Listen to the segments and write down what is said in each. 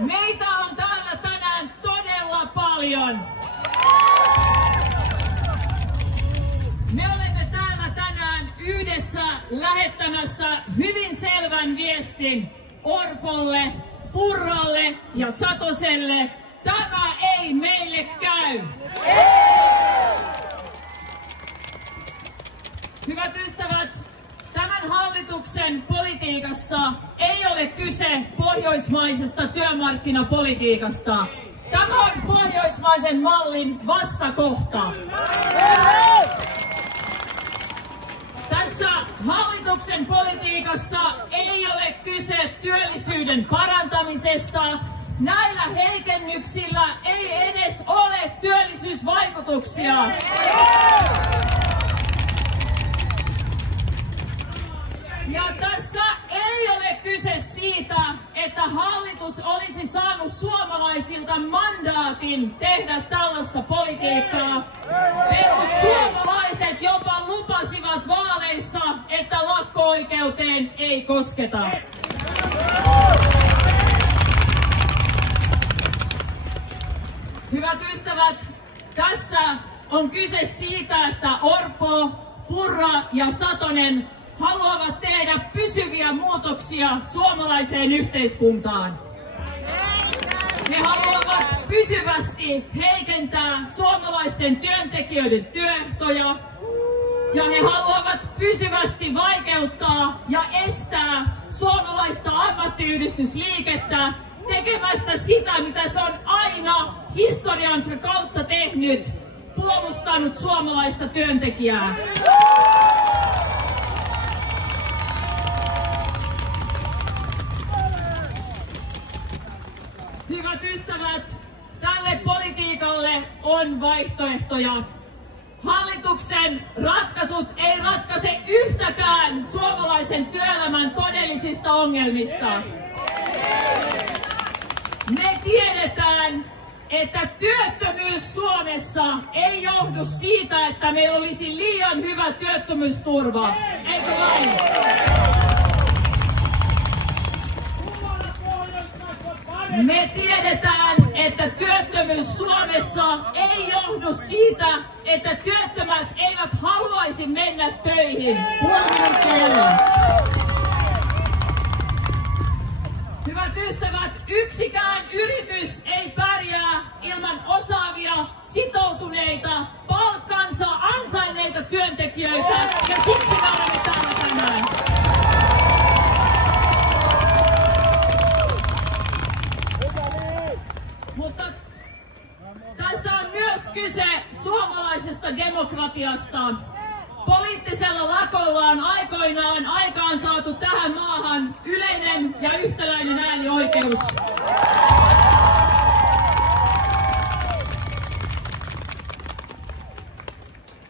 Meitä on täällä tänään todella paljon. Me olemme täällä tänään yhdessä lähettämässä hyvin selvän viestin Orpolle, Purralle ja Satoselle. Tämä ei meille käy. Hyvät ystävät, tämän hallituksen politiikassa ei ole kyse pohjoismaisesta työmarkkinapolitiikasta. Tämä on pohjoismaisen mallin vastakohta. Tässä hallituksen politiikassa ei ole kyse työllisyyden parantamisesta. Näillä heikennyksillä ei edes ole työllisyysvaikutuksia. Ja tässä ei ole kyse siitä, että hallitus olisi saanut suomalaisilta mandaatin tehdä tällaista politiikkaa. Perussuomalaiset jopa lupasivat vaaleissa, että lakko-oikeuteen ei kosketa. Hyvät ystävät, tässä on kyse siitä, että Orpo, Purra ja Satonen haluavat tehdä pysyviä muutoksia suomalaiseen yhteiskuntaan. He haluavat pysyvästi heikentää suomalaisten työntekijöiden työehtoja ja he haluavat pysyvästi vaikeuttaa ja estää suomalaista ammattiyhdistysliikettä tekemästä sitä, mitä se on aina historiansa kautta tehnyt, puolustanut suomalaista työntekijää. Hyvät ystävät, tälle politiikalle on vaihtoehtoja. Hallituksen ratkaisut ei ratkaise yhtäkään suomalaisen työelämän todellisista ongelmista. Me tiedetään, että työttömyys Suomessa ei johdu siitä, että meillä olisi liian hyvä työttömyysturva. Eikö vain? Me tiedetään, että työttömyys Suomessa ei johdu siitä, että työttömät eivät haluaisi mennä töihin. Hyvät ystävät, yksikään yritys ei pärjää ilman osaavia, sitoutuneita, palkkansa ansainneita työntekijöitä, ja siksi me olemme täällä tänään. Mutta tässä on myös kyse suomalaisesta demokratiasta. Poliittisella lakolla on aikoinaan aikaan saatu tähän maahan yleinen ja yhtäläinen äänioikeus.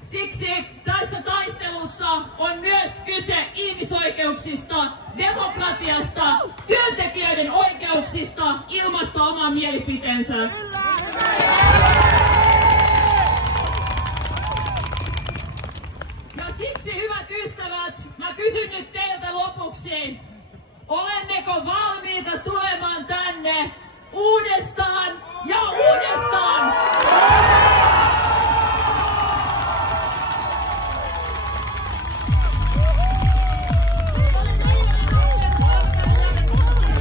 Siksi tässä taistelussa on myös kyse ihmisoikeuksista, demokratiasta, työntekijöiden oikeuksista ilmaista oman mielipiteensä. Ja siksi, hyvät ystävät, mä kysyn nyt teiltä lopuksi, olemmeko valmiita tulemaan tänne uudestaan